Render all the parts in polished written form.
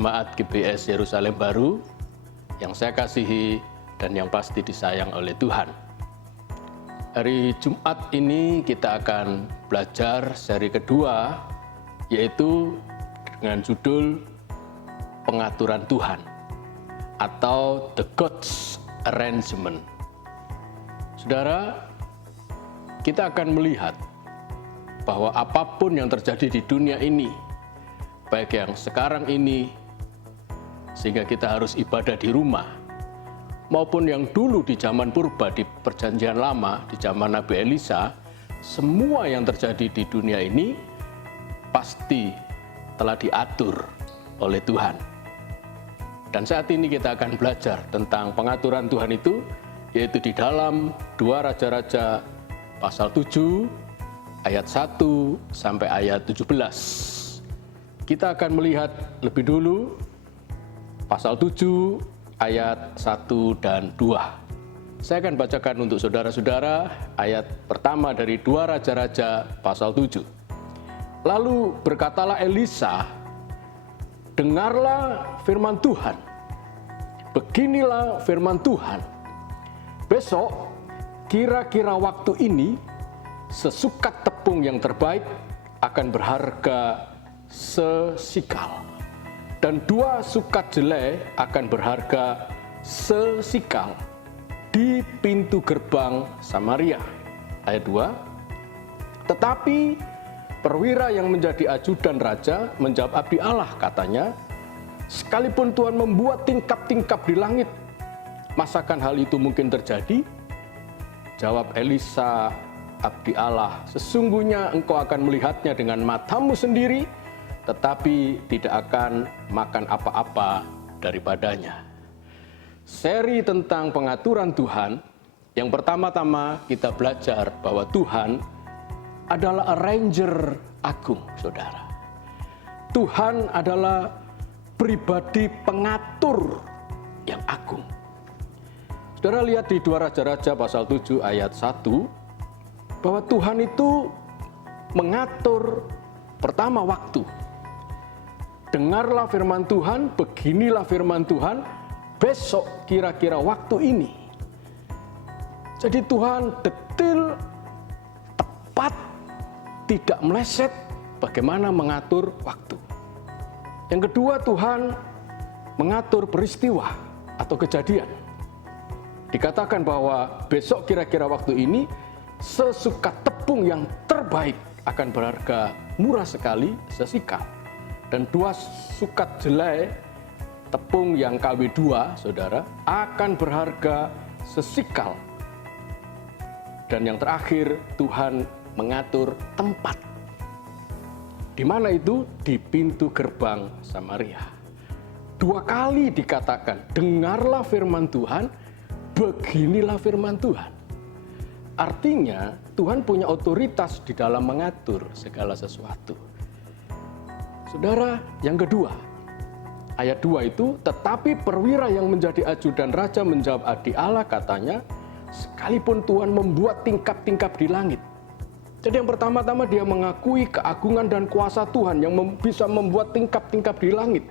Jemaat GBS Yerusalem Baru yang saya kasihi dan yang pasti disayang oleh Tuhan. Hari Jumat ini kita akan belajar seri kedua, yaitu dengan judul Pengaturan Tuhan atau The God's Arrangement. Saudara, kita akan melihat bahwa apapun yang terjadi di dunia ini, baik yang sekarang ini, sehingga kita harus ibadah di rumah, maupun yang dulu di zaman purba, di perjanjian lama, di zaman Nabi Elisa, semua yang terjadi di dunia ini pasti telah diatur oleh Tuhan. Dan saat ini kita akan belajar tentang pengaturan Tuhan itu, yaitu di dalam 2 Raja-Raja pasal 7, ayat 1 sampai ayat 17. Kita akan melihat lebih dulu pasal 7 ayat 1 dan 2. Saya akan bacakan untuk saudara-saudara ayat pertama dari 2 Raja-Raja pasal 7. Lalu berkatalah Elisa, dengarlah firman Tuhan. Beginilah firman Tuhan. Besok kira-kira waktu ini sesukat tepung yang terbaik akan berharga sesikal, dan 2 sukat jelai akan berharga sesikal di pintu gerbang Samaria. Ayat 2. Tetapi perwira yang menjadi ajudan raja menjawab abdi Allah, katanya, sekalipun Tuhan membuat tingkap-tingkap di langit, masakan hal itu mungkin terjadi? Jawab Elisa, abdi Allah, sesungguhnya engkau akan melihatnya dengan matamu sendiri, tetapi tidak akan makan apa-apa daripadanya. Seri tentang pengaturan Tuhan, yang pertama-tama kita belajar bahwa Tuhan adalah arranger agung, saudara. Tuhan adalah pribadi pengatur yang agung. Saudara lihat di 2 Raja-Raja pasal 7 ayat 1, bahwa Tuhan itu mengatur pertama waktu. Dengarlah firman Tuhan, beginilah firman Tuhan, besok kira-kira waktu ini. Jadi Tuhan detil, tepat, tidak meleset bagaimana mengatur waktu. Yang kedua, Tuhan mengatur peristiwa atau kejadian. Dikatakan bahwa besok kira-kira waktu ini sesukat tepung yang terbaik akan berharga murah sekali, sesikal. Dan 2 sukat jelai tepung yang KW2, saudara, akan berharga sesikal. Dan yang terakhir, Tuhan mengatur tempat. Di mana itu? Di pintu gerbang Samaria. 2 kali dikatakan, dengarlah firman Tuhan, beginilah firman Tuhan. Artinya, Tuhan punya otoritas di dalam mengatur segala sesuatu. Saudara, yang kedua, ayat 2 itu, tetapi perwira yang menjadi ajudan raja menjawab abdi Allah, katanya, sekalipun Tuhan membuat tingkap-tingkap di langit. Jadi yang pertama-tama dia mengakui keagungan dan kuasa Tuhan yang bisa membuat tingkap-tingkap di langit.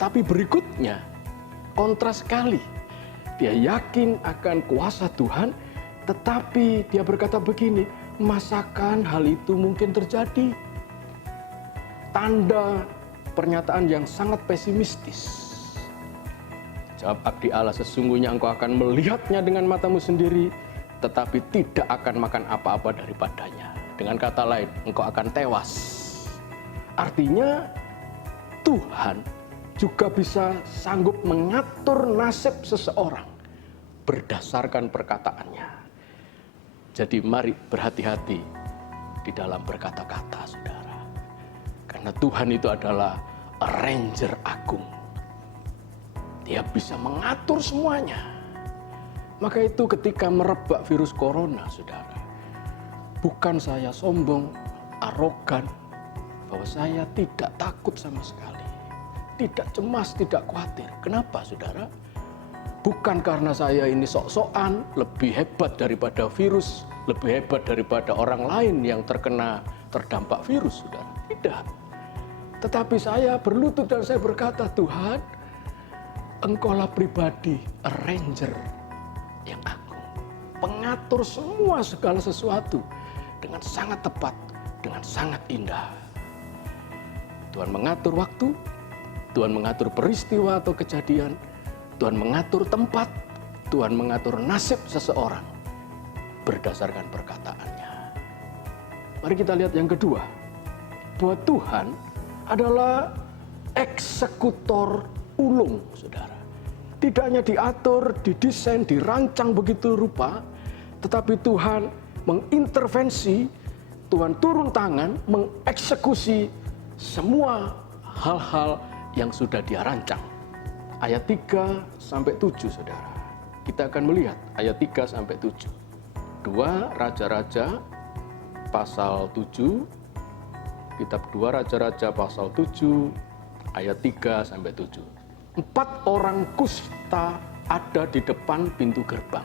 Tapi berikutnya, kontras sekali. Dia yakin akan kuasa Tuhan, tetapi dia berkata begini, masakan hal itu mungkin terjadi? Tanda pernyataan yang sangat pesimistis. Jawab abdi Allah, sesungguhnya engkau akan melihatnya dengan matamu sendiri, tetapi tidak akan makan apa-apa daripadanya. Dengan kata lain, engkau akan tewas. Artinya Tuhan juga bisa sanggup mengatur nasib seseorang berdasarkan perkataannya. Jadi mari berhati-hati di dalam berkata-kata, saudara. Karena Tuhan itu adalah arranger agung. Dia bisa mengatur semuanya. Maka itu ketika merebak virus corona, saudara, bukan saya sombong, arogan, bahwa saya tidak takut sama sekali. Tidak cemas, tidak khawatir. Kenapa, saudara? Bukan karena saya ini sok-sokan, lebih hebat daripada virus, lebih hebat daripada orang lain yang terdampak virus, saudara. Tidak. Tetapi saya berlutut dan saya berkata, Tuhan, Engkaulah pribadi, arranger yang agung, pengatur semua segala sesuatu dengan sangat tepat, dengan sangat indah. Tuhan mengatur waktu, Tuhan mengatur peristiwa atau kejadian, Tuhan mengatur tempat, Tuhan mengatur nasib seseorang berdasarkan perkataannya. Mari kita lihat yang kedua, bahwa Tuhan adalah eksekutor ulung, saudara. Tidak hanya diatur, didesain, dirancang begitu rupa, tetapi Tuhan mengintervensi, Tuhan turun tangan, mengeksekusi semua hal-hal yang sudah Dia rancang. Ayat 3 sampai 7, saudara. Kita akan melihat ayat 3 sampai 7. 2 Raja-Raja pasal 7, kitab 2 Raja-Raja pasal 7 ayat 3 sampai 7. 4 orang kusta ada di depan pintu gerbang.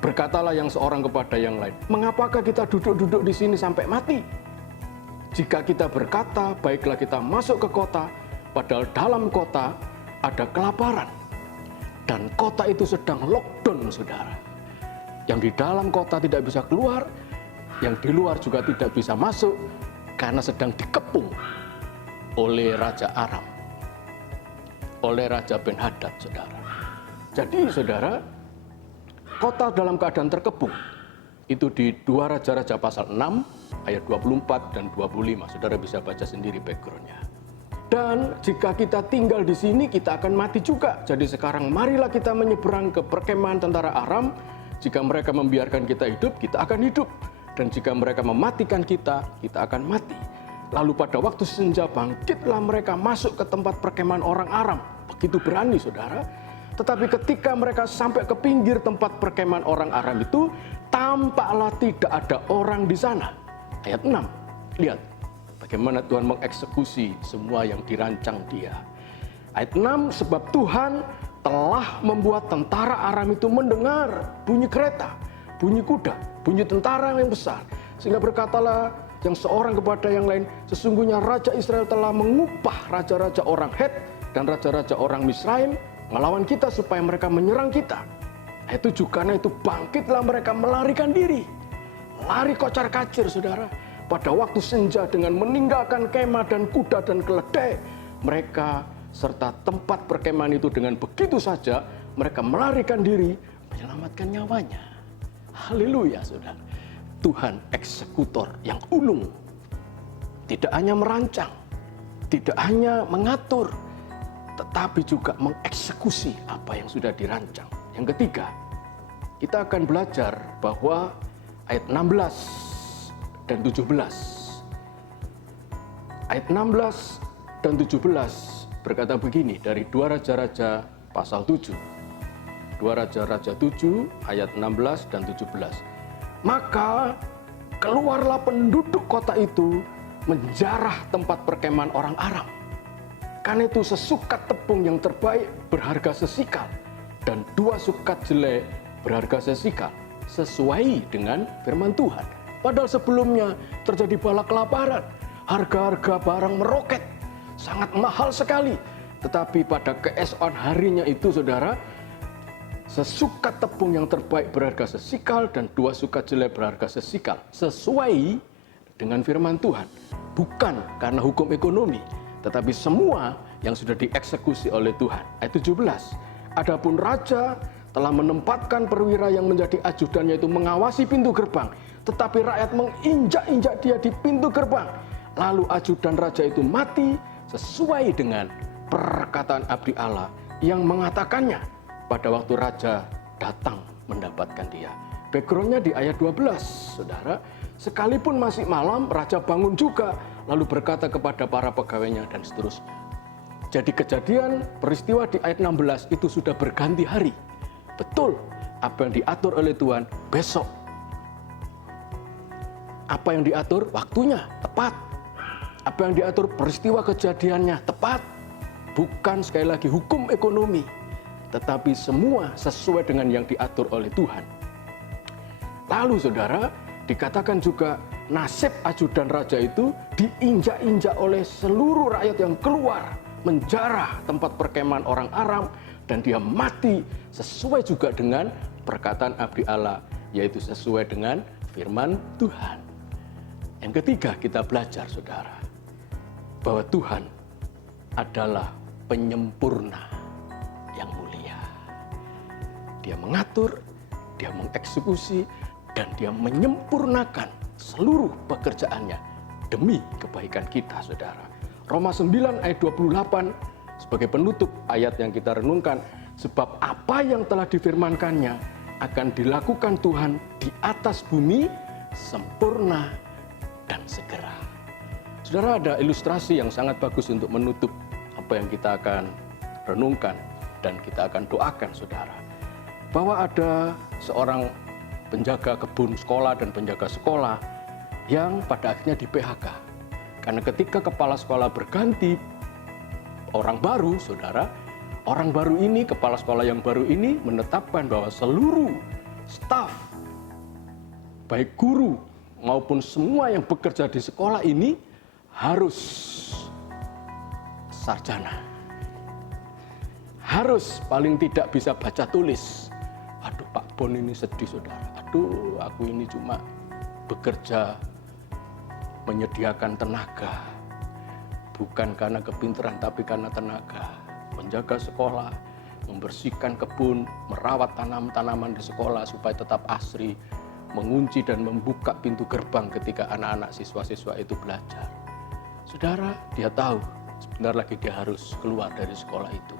Berkatalah yang seorang kepada yang lain, mengapakah kita duduk-duduk di sini sampai mati? Jika kita berkata, baiklah kita masuk ke kota, padahal dalam kota ada kelaparan. Dan kota itu sedang lockdown, saudara. Yang di dalam kota tidak bisa keluar, yang di luar juga tidak bisa masuk, karena sedang dikepung oleh Raja Aram, oleh Raja Ben-Hadad, saudara. Jadi, saudara, kota dalam keadaan terkepung. Itu di 2 Raja-Raja pasal 6, ayat 24 dan 25. Saudara bisa baca sendiri background-nya. Dan jika kita tinggal di sini, kita akan mati juga. Jadi sekarang marilah kita menyeberang ke perkemahan tentara Aram. Jika mereka membiarkan kita hidup, kita akan hidup. Dan jika mereka mematikan kita, kita akan mati. Lalu pada waktu senja bangkitlah mereka masuk ke tempat perkemahan orang Aram. Begitu berani, saudara. Tetapi ketika mereka sampai ke pinggir tempat perkemahan orang Aram itu, tampaklah tidak ada orang di sana. Ayat 6, lihat bagaimana Tuhan mengeksekusi semua yang dirancang Dia. Ayat 6, sebab Tuhan telah membuat tentara Aram itu mendengar bunyi kereta, bunyi kuda, bunyi tentara yang besar. Sehingga berkatalah yang seorang kepada yang lain, sesungguhnya Raja Israel telah mengupah raja-raja orang Het dan raja-raja orang Misraim melawan kita supaya mereka menyerang kita. Ayat 7, karena itu bangkitlah mereka melarikan diri. Lari kocar kacir, saudara. Pada waktu senja dengan meninggalkan kemah dan kuda dan keledai mereka serta tempat perkemahan itu, dengan begitu saja mereka melarikan diri, menyelamatkan nyawanya. Haleluya, saudara. Tuhan eksekutor yang ulung. Tidak hanya merancang, tidak hanya mengatur, tetapi juga mengeksekusi apa yang sudah dirancang. Yang ketiga, kita akan belajar bahwa ayat 16 dan 17. Ayat 16 dan 17 berkata begini dari 2 Raja-Raja pasal 7. 2 Raja-Raja 7 ayat 16 dan 17. Maka keluarlah penduduk kota itu menjarah tempat perkemahan orang Aram. Karena itu sesukat tepung yang terbaik berharga sesikal, dan 2 sukat jelek berharga sesikal, sesuai dengan firman Tuhan. Padahal sebelumnya terjadi bala kelaparan, harga-harga barang meroket, sangat mahal sekali. Tetapi pada keesokan harinya itu, saudara, sesukat tepung yang terbaik berharga sesikal dan 2 sukat jelek berharga sesikal, sesuai dengan firman Tuhan. Bukan karena hukum ekonomi, tetapi semua yang sudah dieksekusi oleh Tuhan. Ayat 17. Adapun raja telah menempatkan perwira yang menjadi ajudannya itu mengawasi pintu gerbang, tetapi rakyat menginjak-injak dia di pintu gerbang. Lalu ajudan raja itu mati sesuai dengan perkataan abdi Allah yang mengatakannya pada waktu raja datang mendapatkan dia. Backgroundnya di ayat 12, saudara. Sekalipun masih malam, raja bangun juga, lalu berkata kepada para pegawainya dan seterusnya. Jadi kejadian peristiwa di ayat 16 itu sudah berganti hari. Betul, apa yang diatur oleh Tuhan besok. Apa yang diatur waktunya tepat. Apa yang diatur peristiwa kejadiannya tepat. Bukan sekali lagi hukum ekonomi, tetapi semua sesuai dengan yang diatur oleh Tuhan. Lalu, saudara, dikatakan juga nasib ajudan raja itu diinjak-injak oleh seluruh rakyat yang keluar menjarah tempat perkemahan orang Aram, dan dia mati sesuai juga dengan perkataan abdi Allah, yaitu sesuai dengan firman Tuhan. Yang ketiga, kita belajar, saudara, bahwa Tuhan adalah penyempurna yang mulia. Dia mengatur, dia mengeksekusi, dan dia menyempurnakan seluruh pekerjaannya demi kebaikan kita, saudara. Roma 9 ayat 28 sebagai penutup ayat yang kita renungkan, sebab apa yang telah difirmankannya akan dilakukan Tuhan di atas bumi sempurna dan segera. Saudara, ada ilustrasi yang sangat bagus untuk menutup apa yang kita akan renungkan dan kita akan doakan, saudara. Bahwa ada seorang penjaga kebun sekolah dan penjaga sekolah yang pada akhirnya di PHK. Karena ketika kepala sekolah berganti orang baru, saudara, orang baru ini, kepala sekolah yang baru ini menetapkan bahwa seluruh staf, baik guru maupun semua yang bekerja di sekolah ini harus sarjana. Harus paling tidak bisa baca tulis. Aduh, Pak Bon ini sedih, saudara. Aduh, aku ini cuma bekerja menyediakan tenaga. Bukan karena kepintaran, tapi karena tenaga. Menjaga sekolah, membersihkan kebun, merawat tanaman di sekolah supaya tetap asri, mengunci dan membuka pintu gerbang ketika anak-anak siswa-siswa itu belajar. Saudara, dia tahu sebentar lagi dia harus keluar dari sekolah itu.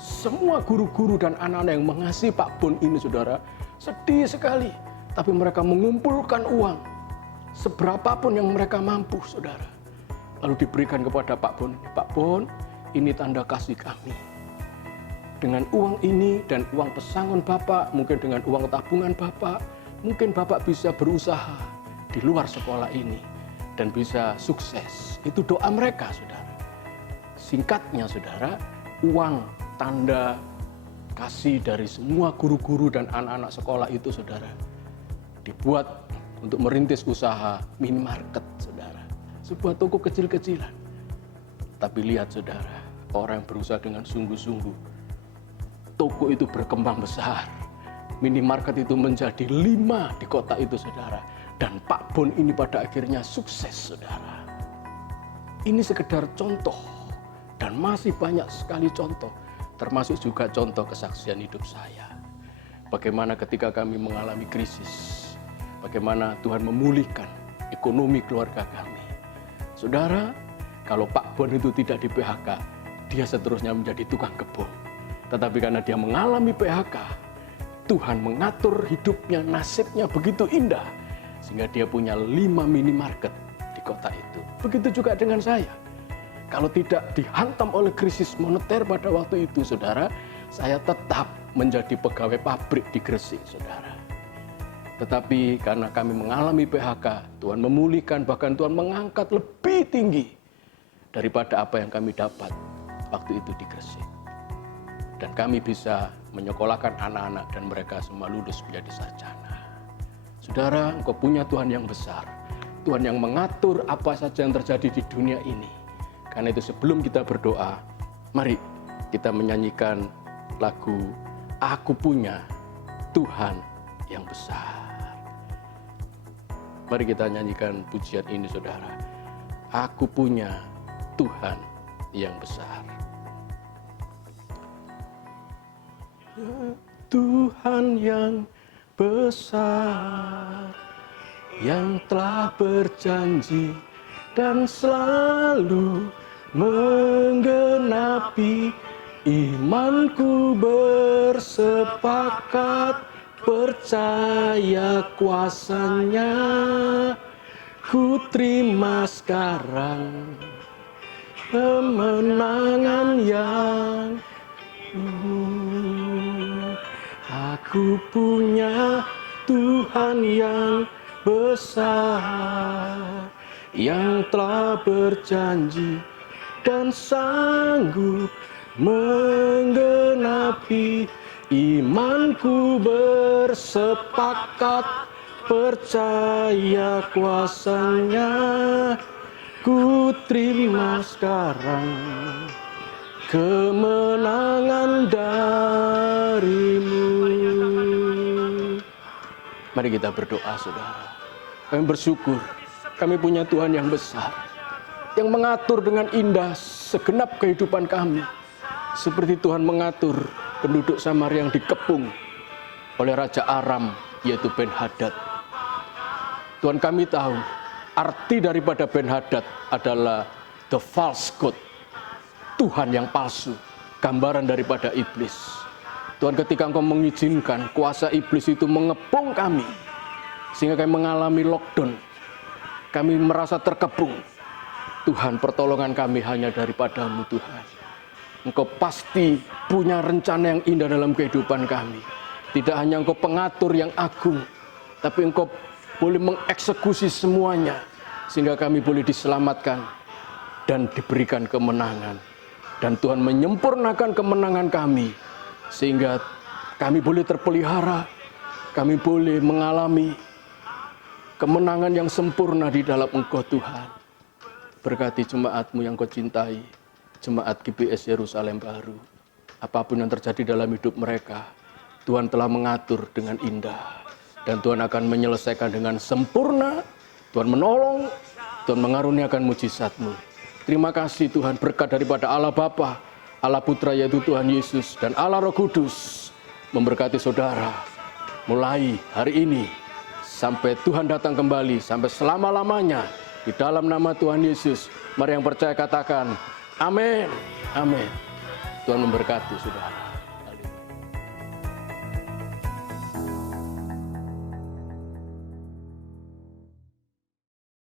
Semua guru-guru dan anak-anak yang mengasihi Pak Bon ini, saudara, sedih sekali. Tapi mereka mengumpulkan uang seberapapun yang mereka mampu, saudara. Lalu diberikan kepada Pak Bon. Pak Bon, ini tanda kasih kami. Dengan uang ini dan uang pesangon Bapak, mungkin dengan uang tabungan Bapak, mungkin Bapak bisa berusaha di luar sekolah ini dan bisa sukses. Itu doa mereka, saudara. Singkatnya, saudara, uang tanda kasih dari semua guru-guru dan anak-anak sekolah itu, saudara, dibuat untuk merintis usaha minimarket, saudara. Sebuah toko kecil-kecilan. Tapi lihat, saudara, orang yang berusaha dengan sungguh-sungguh, toko itu berkembang besar. Minimarket itu menjadi 5 di kota itu, saudara. Dan Pak Bon ini pada akhirnya sukses, saudara. Ini sekedar contoh. Dan masih banyak sekali contoh. Termasuk juga contoh kesaksian hidup saya. Bagaimana ketika kami mengalami krisis. Bagaimana Tuhan memulihkan ekonomi keluarga kami. Saudara, kalau Pak Bon itu tidak di PHK, dia seterusnya menjadi tukang kebun. Tetapi karena dia mengalami PHK, Tuhan mengatur hidupnya, nasibnya begitu indah. Sehingga dia punya 5 minimarket di kota itu. Begitu juga dengan saya. Kalau tidak dihantam oleh krisis moneter pada waktu itu, saudara, saya tetap menjadi pegawai pabrik di Gresik, saudara. Tetapi karena kami mengalami PHK, Tuhan memulihkan, bahkan Tuhan mengangkat lebih tinggi daripada apa yang kami dapat waktu itu di Gresik. Dan kami bisa menyekolahkan anak-anak dan mereka semua lulus menjadi sarjana. Saudara, engkau punya Tuhan yang besar. Tuhan yang mengatur apa saja yang terjadi di dunia ini. Karena itu sebelum kita berdoa, mari kita menyanyikan lagu Aku Punya Tuhan yang Besar. Mari kita nyanyikan pujian ini, saudara. Aku punya Tuhan yang besar. Tuhan yang besar, yang telah berjanji dan selalu menggenapi. Imanku bersepakat percaya kuasanya. Ku terima sekarang kemenangan yang aku punya Tuhan yang besar, yang telah berjanji dan sanggup menggenapi. Imanku bersepakat percaya kuasanya, ku terima sekarang kemenangan darimu. Mari kita berdoa, saudara. Kami bersyukur, kami punya Tuhan yang besar, yang mengatur dengan indah segenap kehidupan kami. Seperti Tuhan mengatur penduduk Samaria yang dikepung oleh Raja Aram, yaitu Ben-Hadad. Tuhan, kami tahu arti daripada Ben-Hadad adalah the false god, Tuhan yang palsu, gambaran daripada iblis. Tuhan, ketika Engkau mengizinkan kuasa iblis itu mengepung kami, sehingga kami mengalami lockdown, kami merasa terkepung, Tuhan, pertolongan kami hanya daripada-Mu, Tuhan. Engkau pasti punya rencana yang indah dalam kehidupan kami. Tidak hanya Engkau pengatur yang agung, tapi Engkau boleh mengeksekusi semuanya, sehingga kami boleh diselamatkan dan diberikan kemenangan. Dan Tuhan menyempurnakan kemenangan kami, sehingga kami boleh terpelihara, kami boleh mengalami kemenangan yang sempurna di dalam Engkau, Tuhan. Berkati jemaat-Mu yang Kau cintai, jemaat GBS Yerusalem Baru. Apapun yang terjadi dalam hidup mereka, Tuhan telah mengatur dengan indah. Dan Tuhan akan menyelesaikan dengan sempurna. Tuhan menolong, Tuhan mengaruniakan mujizat-Mu. Terima kasih Tuhan, berkat daripada Allah Bapa, Allah Putra yaitu Tuhan Yesus, dan Allah Roh Kudus memberkati saudara mulai hari ini sampai Tuhan datang kembali, sampai selama-lamanya. Di dalam nama Tuhan Yesus, mari yang percaya katakan amin, amin. Tuhan memberkati saudara.